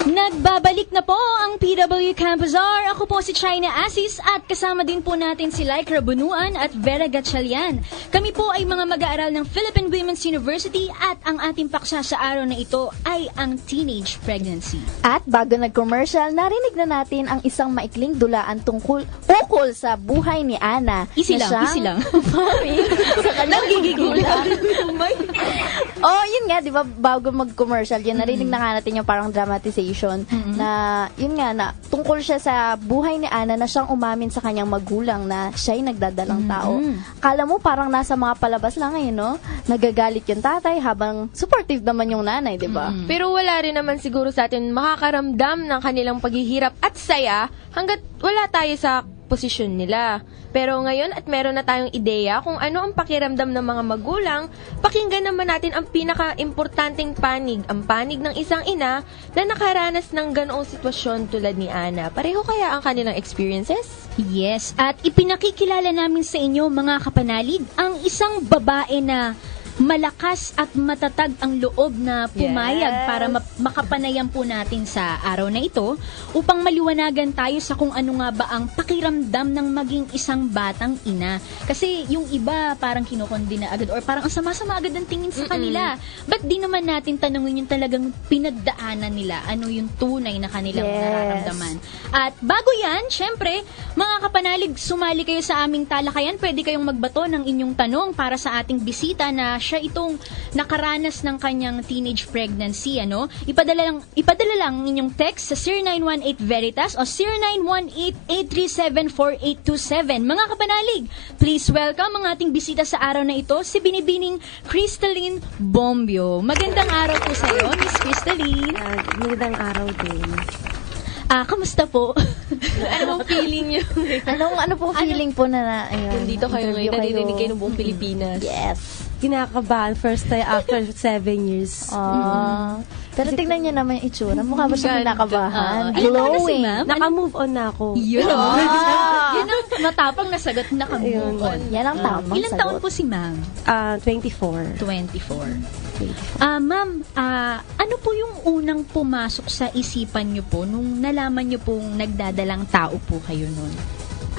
Nagbabalik na po ang PW Campuzar. Ako po si China Asis at kasama din po natin si Lycra Bunuan at Vera Gatchalian. Kami po ay mga mag-aaral ng Philippine Women's University at ang ating paksa sa araw na ito ay ang teenage pregnancy. At bago nag-commercial, narinig na natin ang isang maikling dulaan ukol sa buhay ni Ana. Easy lang. Mami, sa kanyang gigigulan. Oh, yun nga, di ba, bago mag-commercial, yun, narinig na nga natin yung parang dramatization na, yun nga, na tungkol siya sa buhay ni Ana na siyang umamin sa kanyang magulang na siya'y nagdadalang tao. Kala mo parang nasa mga palabas lang ngayon, no? Nagagalit yung tatay habang supportive naman yung nanay, di ba? Pero wala rin naman siguro sa atin makakaramdam ng kanilang paghihirap at saya hanggat wala tayo sa posisyon nila. Pero ngayon at meron na tayong ideya kung ano ang pakiramdam ng mga magulang, pakinggan naman natin ang pinaka-importanting panig, ang panig ng isang ina na nakaranas ng ganoong sitwasyon tulad ni Ana. Pareho kaya ang kanilang experiences? Yes, at ipinakikilala namin sa inyo mga kapanalig ang isang babae na malakas at matatag ang loob na pumayag para makapanayam po natin sa araw na ito upang maliwanagan tayo sa kung ano nga ba ang pakiramdam ng maging isang batang ina. Kasi yung iba parang kinokondina agad or parang ang sama-sama agad ang tingin sa kanila. Ba't di naman natin tanungin yung talagang pinagdaanan nila? Ano yung tunay na kanilang nararamdaman? At bago yan, syempre, mga kapanalig, sumali kayo sa aming talakayan. Pwede kayong magbato ng inyong tanong para sa ating bisita na siya itong nakaranas ng kanyang teenage pregnancy, ano? Ipadala lang inyong text sa 0918-VERITAS o 0918-837-4827. Mga kapanalig, please welcome ang ating bisita sa araw na ito, si Binibining Crystalline Bombio. Magandang araw po sa iyo, Miss Crystalline. Magandang araw din. Kamusta po? Ano pong feeling nyo? Ano po feeling po na ayun, Dito kayo ngayon, interview naririnig kayo ng buong Pilipinas. Yes. Kinakabahan, first time after 7 years. Pero tignan niyo naman yung itsura. Mukha ba siya kinakabahan? Ilan taon na si Glowing. ma'am? Naka-move on na ako. Yun ang matapang na sagot na Ayun. Yan ang tamang Ilang taon sagot. po si ma'am? 24. 24. Ma'am, ano po yung unang pumasok sa isipan niyo po nung nalaman niyo pong nagdadalang tao po kayo nun?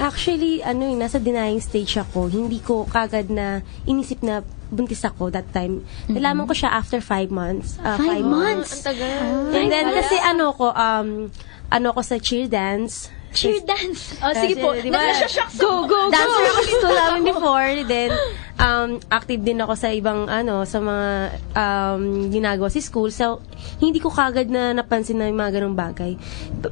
Actually, nasa denying stage ako. Hindi ko kagad na inisip na buntis ako that time. Nalaman ko siya after 5 months. 5 months? Ang tagal. And then, kasi ako sa cheer dance. Cheer dance. Sige po. Diba, Nagna-shock go! Dancer ako sa school namin before. Then, active din ako sa ibang, sa mga ginagawa sa school. So, hindi ko kagad na napansin na yung mga ganong bagay.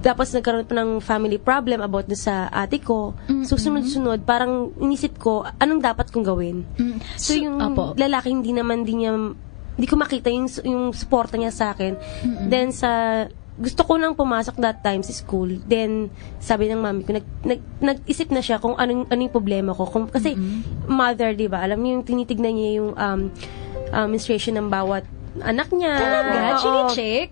Tapos, nagkaroon pa ng family problem about na sa ate ko. So, sunod-sunod, parang inisip ko, anong dapat kong gawin? So, yung lalaki, hindi ko makita yung suporta niya sa akin. Then, gusto ko nang pumasok that time sa school. Then, sabi ng mami ko, nag-isip na siya kung anong problema ko. Kasi, mother, di ba? Alam niyo yung tinitignan niya yung menstruation ng bawat anak niya. Talaga? Chine-check?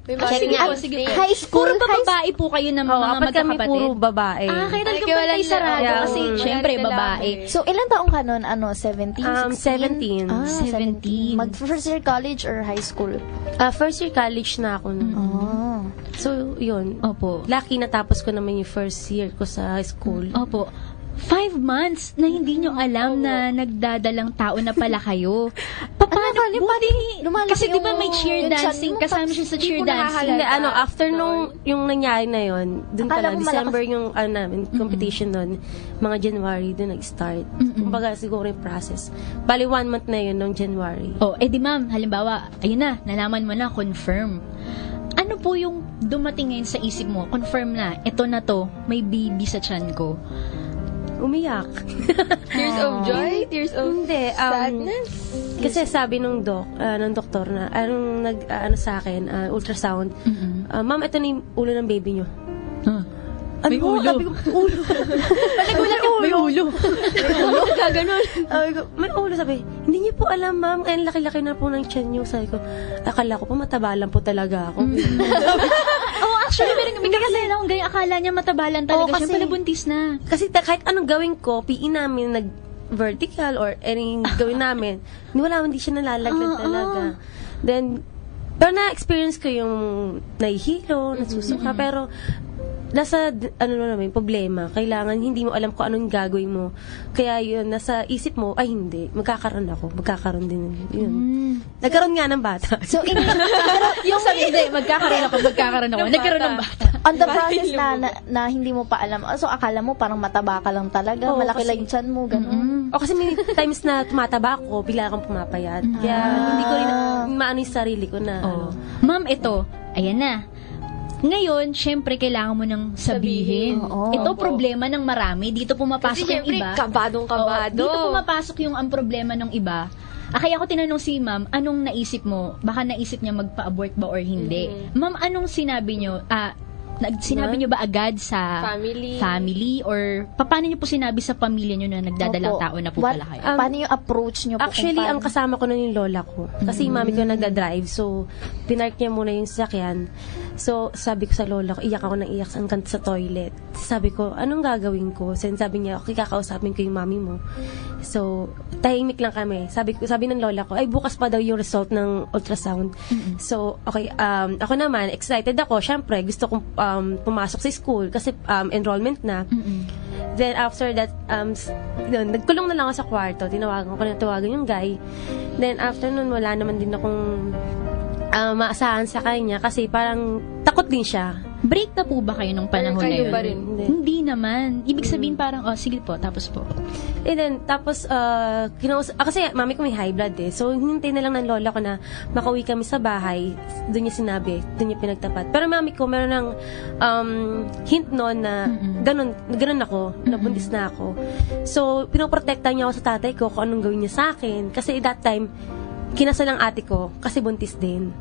Sige. High school? Puro ba babae po kayo ng mga Apat kami magkakapatid? puro babae. Kaya talagang Kaya pantay walang sarado lalaki. kasi syempre babae. So, ilan taong ka nun? 17? 16? 17. 17. Mag-first year college or high school? First year college na ako nun. So, yun. Opo. Lucky natapos ko naman yung first year ko sa high school. Opo. 5 months na hindi nyo alam na nagdadalang tao na pala kayo. Paano? lumalaki Kasi di ba yung- may cheer yung dancing? chan mo, Kasama siya sa cheer dancing. Hindi, after yung nangyari na yun, dun Akala pala, mo December yung, namin, competition nun, mga January, dun nag-start. Kumbaga, siguro yung process. Bali, 1 month na yun, nung January. Di ma'am, halimbawa, ayun na, nalaman mo na, confirm. Ano po yung dumating ngayon sa isip mo? Confirm na, ito na to, may baby sa tiyan ko. Umiyak. Tears of joy? Tears of Hindi, sadness? Kasi sabi nung doktor na, sa akin, ultrasound, ma'am, ito na yung ulo ng baby nyo. May ulo. Sabi ko, ulo. Nagulat ka, may ulo. Gaganon. Sabi ko, may ulo. Sabi, hindi niyo po alam, ma'am. Ay, laki-laki na po ng tiyan niyo. Sabi ko, akala ko po mataba lang po talaga ako. Actually, may kakilala akong ganyan. Akala niya matabalan talaga siya. kasi- Pala buntis na. Kasi kahit anong gawin ko, PE namin, vertical or anything gawin namin, hindi siya nalalaglag talaga. Then, Pero na-experience ko yung nahihilo, nasusuka, pero nasa, naman, problema. Kailangan, hindi mo alam kung anong gagawin mo. Kaya yun, nasa isip mo, ay hindi, magkakaroon din. Yun. Nagkaroon nga ng bata. So, Yung sabi, hindi, magkakaroon ako. Nagkaroon ng bata. on the process na hindi mo pa alam, so akala mo parang mataba ka lang talaga, Oo, malaki kasi- lang yung tiyan mo, gano'n. O kasi may times na tumataba ako, bigla akong pumapayat. Kaya hindi ko rin maano yung sarili ko na, Oh. Ma'am, ito, ayan na. Ngayon, syempre, kailangan mo nang sabihin. Oo. Ito, problema ng marami. Dito Kasi pumapasok yung syempre, iba. kabadong-kabado. Oo, dito pumapasok yung ang problema ng iba. Kaya ako tinanong si ma'am, anong naisip mo? Baka naisip niya magpa-abort ba or hindi? Ma'am, anong sinabi niyo? Sinabi niyo ba agad sa family or paano niyo po sinabi sa pamilya niyo na nagdadalang Opo. tao na po pala kayo? Paano yung approach nyo po? Actually, kung ang paano? kasama ko nun yung lola ko. Kasi yung mami ko nagda-drive. So, pinark niya muna yung sasakyan. So, sabi ko sa lola ko, iyak ako ng iyak sa toilet. Sabi ko, anong gagawin ko? Sabi niya, okay, kakausapin ko yung mami mo. So, tahimik lang kami. Sabi ng lola ko, ay bukas pa daw yung result ng ultrasound. So, okay, ako naman, excited ako. Syempre, gusto kong pumasok sa school kasi enrollment na. Then after that, nagkulong na lang ako sa kwarto. Tinatawagan yung guy. Then after nun, wala naman din akong maasahan sa kanya kasi parang takot din siya. Break na po ba kayo nung panahon na Kayo yun? ba rin? Hindi naman. Ibig sabihin parang, sige po, tapos po. And then, tapos, kasi mami ko may high blood eh. So, hinintay na lang ng lola ko na makauwi kami sa bahay. Doon niya sinabi, doon niya pinagtapat. Pero mami ko, meron ng hint noon na ganun ako, nabuntis na ako. So, pinoprotekta niya ako sa tatay ko kung anong gawin niya sa akin. Kasi that time, kinasal ang ate ko kasi buntis din.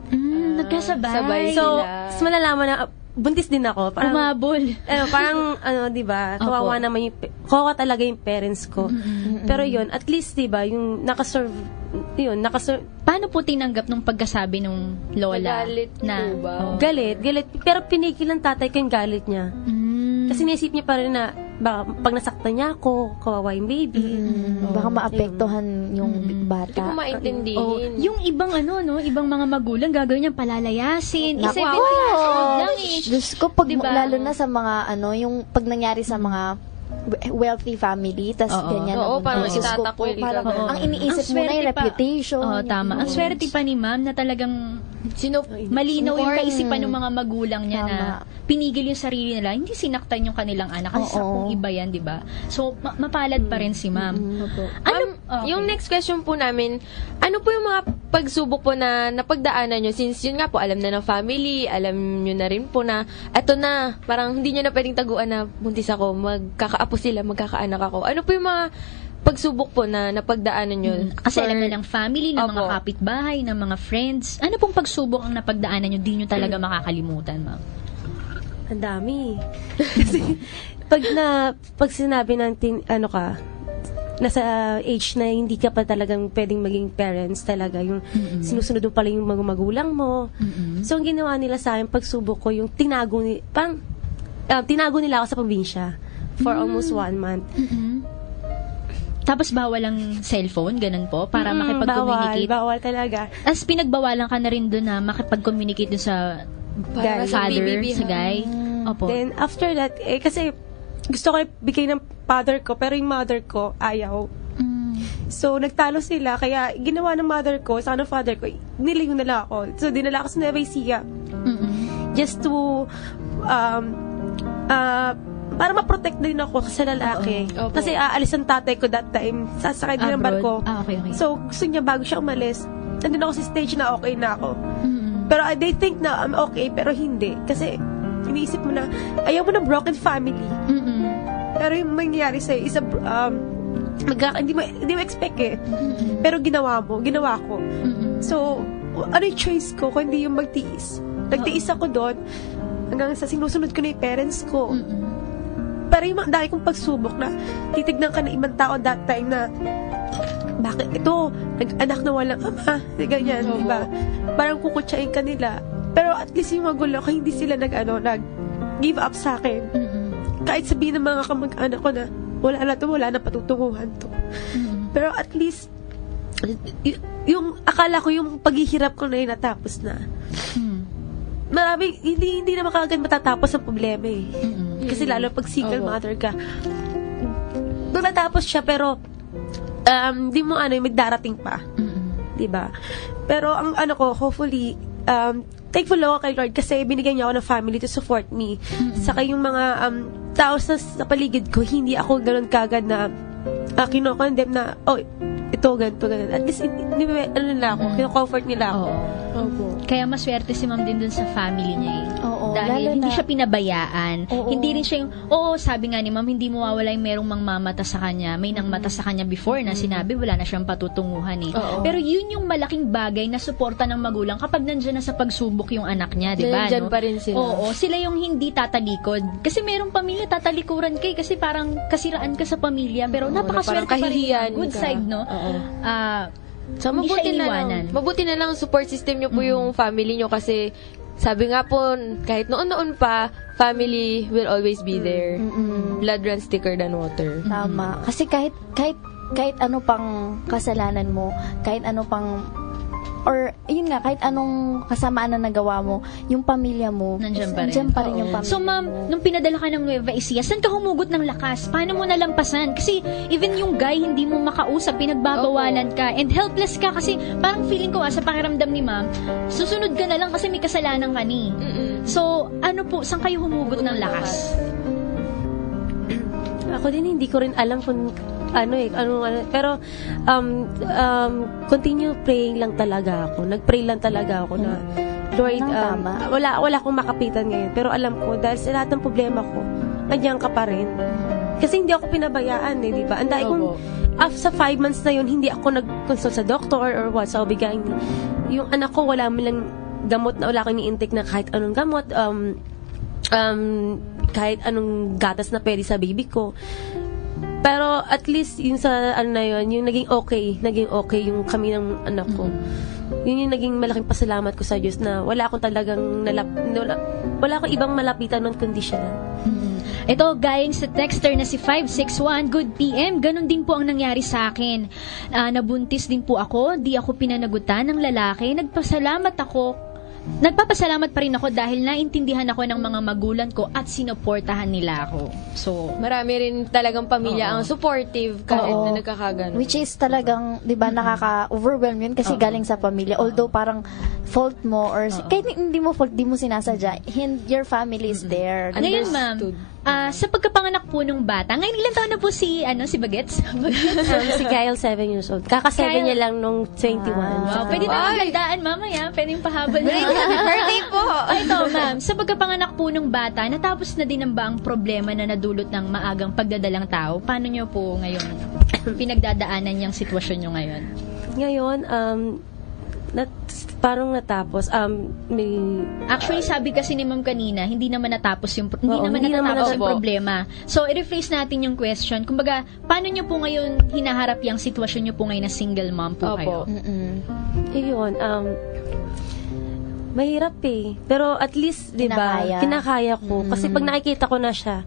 Nagkasabay. sabay. So, Sila. mas malalaman na buntis din ako. Parang, Umabol. parang di ba, kawawa Opo. naman kawawa talaga yung parents ko. Pero yun, at least, di ba, yung nakaserve, Paano po tinanggap nung pagkasabi nung lola? Nagalit na, po ba? Oo. galit. Pero pinigil ng tatay ko yung galit niya. Kasi naisip niya pa rin na, baka pag nasaktan niya ako, kawawa yung baby. Baka maapektuhan yung Hindi ko bata. maintindihin. Oh, yung ibang ibang mga magulang gagawin niyang palalayasin. Naku, 7 years old lang eh. Diyos ko, pag, Diba? lalo na sa mga, yung pag nangyari sa mga wealthy family, tas Oo. ganyan. Oo, parang Diyos ko po, itatakwil ka parang ganun. ang iniisip Ang mo na yung swerte pa. reputation. Oo, tama. Ang swerte pa ni ma'am na talagang malinaw yung kaisipan ng mga magulang niya na pinigil yung sarili nila, hindi sinaktan yung kanilang anak kasi sa Oo. kung iba yan, di ba? So, mapalad pa rin si ma'am. Ano? Okay. Yung next question po namin, ano po yung mga pagsubok po na napagdaanan nyo? Since yun nga po, alam na ng family, alam nyo na rin po na, eto na, parang hindi nyo na pwedeng taguan na buntis ako, magkakaapo sila, magkakaanak ako. Ano po yung mga pagsubok po na napagdaanan nyo? Kasi alam na ng family, ng mga Opo. kapitbahay, ng mga friends. Ano pong pagsubok ang napagdaanan nyo, di nyo talaga makakalimutan, ma'am? Ang dami. Kasi, pag sinabi natin, nasa age na hindi ka pa talagang pwedeng maging parents talaga, yung sinusunod mo pala yung mga magulang mo. So, ang ginawa nila sa akin, pagsubok ko, yung tinago nila ako sa probinsya for almost 1 month. Tapos bawal ang cellphone, ganun po, para makipag-communicate. Bawal talaga. As pinagbawalan ka na rin doon na makipag-communicate dun sa Para sa father, BBB, sa guy. Opo. Then, after that, kasi gusto ko bigay ng father ko, pero yung mother ko, ayaw. So, nagtalo sila, kaya ginawa ng mother ko, sa ng father ko, nilayo nila ako. So, dinala ako sa Nueva Ecija. Just to, para ma-protect din ako sa lalaki. Oo. Opo. Kasi aalis ang tatay ko that time. Sasakay din ng barko. Okay. So, gusto niya bago siya umalis. Nandun ako sa stage na okay na ako. Pero they think na I'm okay, pero hindi. Kasi, iniisip mo na, ayaw mo ng broken family. Pero yung mangyayari sa'yo is hindi mo expect eh. Pero ginawa ko. So, ano yung choice ko kung hindi yung magtiis? Nagtiis ako doon hanggang sa sinusunod ko na yung parents ko. Pero yung dahil kong pagsubok na titignan ka na ibang tao that time na bakit ito, nag-anak na walang ama, ganyan, di ba? Parang kukutsain ka nila. Pero at least yung magulang ko, hindi sila nag-give up sa akin. Kahit sabihin ng mga kamag-anak ko na wala na patutunguhan to. Pero at least yung akala ko yung paghihirap ko na yun natapos na. Maraming, hindi naman kagad matatapos ang problema eh. Kasi lalo pag single mother ka. Nung natapos siya, pero di mo may darating pa. Diba? Pero ang ko, hopefully, thankful ako kay Lord kasi binigyan niya ako ng family to support me. Saka yung mga tao sa paligid ko, hindi ako ganun kagad na kinokondemn na, ito, ganito. At least, nila ako, kinocomfort nila ako. Kaya maswerte si ma'am din dun sa family niya eh. Dahil lalo hindi na- siya pinabayaan. Oo. Hindi rin siya yung, sabi nga ni ma'am, hindi mawawala yung merong mangmamata sa kanya. May nangmata sa kanya before na sinabi, wala na siyang patutunguhan eh. Pero yun yung malaking bagay na suporta ng magulang kapag nandiyan na sa pagsubok yung anak niya, di ba? Nandyan pa rin sila. Oo, sila yung hindi tatalikod. Kasi merong pamilya tatalikuran kay kasi parang kasiraan ka sa pamilya. Pero napakaswerte pa rin. kahihiyan Good ka. side, no? Oo. So, Hindi siya iniwanan. mabuti na lang support system nyo po yung family nyo kasi sabi nga po, kahit noon-noon pa, family will always be there. Blood runs thicker than water. Tama. Kasi kahit ano pang kasalanan mo, kahit ano pang or yun nga, kahit anong kasamaan na nagawa mo, yung pamilya mo, Nandiyan pa rin. nandiyan pa rin yung pamilya So ma'am, nung pinadala ka ng Nueva Ecija, saan ka humugot ng lakas? Paano mo nalampasan? Kasi even yung guy, hindi mo makausap, pinagbabawalan ka, and helpless ka kasi parang feeling ko sa pakiramdam ni ma'am, susunod ka na lang kasi may kasalanan ka ni. So, ano po, saan kayo humugot ng lakas? Ako din, hindi ko rin alam kung pero continue praying lang talaga ako. Nag-pray lang talaga ako na Lord, Tama. wala akong makapitan ngayon. Pero alam ko, dahil sa lahat ng problema ko, nandiyan ka pa rin. Kasi hindi ako pinabayaan di ba? Ang dahil kung after 5 months na yun, hindi ako nag-consult sa doctor or what, sa obigain. Yung anak ko, wala mo lang gamot na wala akong ni-intake na kahit anong gamot, kahit anong gatas na pwede sa baby ko. Pero at least yung sa na yun, yung naging okay yung kami ng anak ko. Yun yung naging malaking pasalamat ko sa Diyos na wala akong talagang wala akong ibang malapitan nun kundi siya lang. Ito, galing sa texter na si 561, good PM, ganun din po ang nangyari sa akin. Nabuntis din po ako, di ako pinanagutan ng lalaki, nagpapasalamat pa rin ako dahil naintindihan ako ng mga magulang ko at sinuportahan nila ako. So, Marami rin talagang pamilya ang supportive kahit Oo. na nagkakagano. Which is talagang, di ba, nakaka-overwhelm yun kasi galing sa pamilya. Although parang fault mo or kahit hindi mo fault, di mo sinasadya, your family is there. ngayon ma'am, sa pagkapanganak po nung bata, ngayon ilang taon na po si Bagets? Si Kyle, 7 years old. Kaka-7 Kyle. niya lang nung 21. Wow, pwede na magandaan mamaya, pwede yung pahabol na. Happy birthday po! Ito, ma'am, sa pagkapanganak po nung bata, natapos na din ang ba ang problema na nadulot ng maagang pagdadalang tao? Paano nyo po ngayon pinagdadaanan yung sitwasyon nyo ngayon? Ngayon, parang natapos. Actually, sabi kasi ni ma'am kanina, hindi naman natapos yung Oo, hindi naman natatapos yung natapos. problema. So, i-rephrase natin yung question. Kumbaga, paano nyo po ngayon hinaharap yung sitwasyon nyo po ngayon na single mom po Opo. kayo? Yun, mahirap eh. Pero at least, di ba, Kinakaya. kinakaya ko. Kasi pag nakikita ko na siya,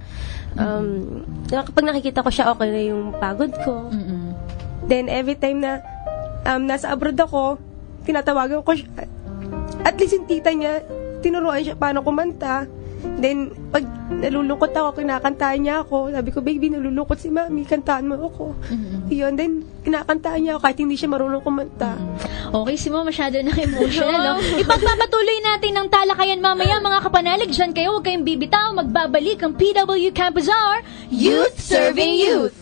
pag nakikita ko siya, okay na yung pagod ko. Then, every time na nasa abroad ako, tinatawagan ko siya. At least yung tita niya, tinuruan siya paano kumanta. Then, pag nalulungkot ako, kinakantahan niya ako. Sabi ko, baby, nalulungkot si mami, kantahan mo ako. Yun, then, kinakantahan niya ako kahit hindi siya marunong kumanta. Okay, si Mama masyado na emotional, no? Ipagpapatuloy natin ng talakayan mamaya, mga kapanalig. Diyan kayo, huwag kayong bibitaw. Magbabalik ang PW Campus Hour, Youth Serving Youth.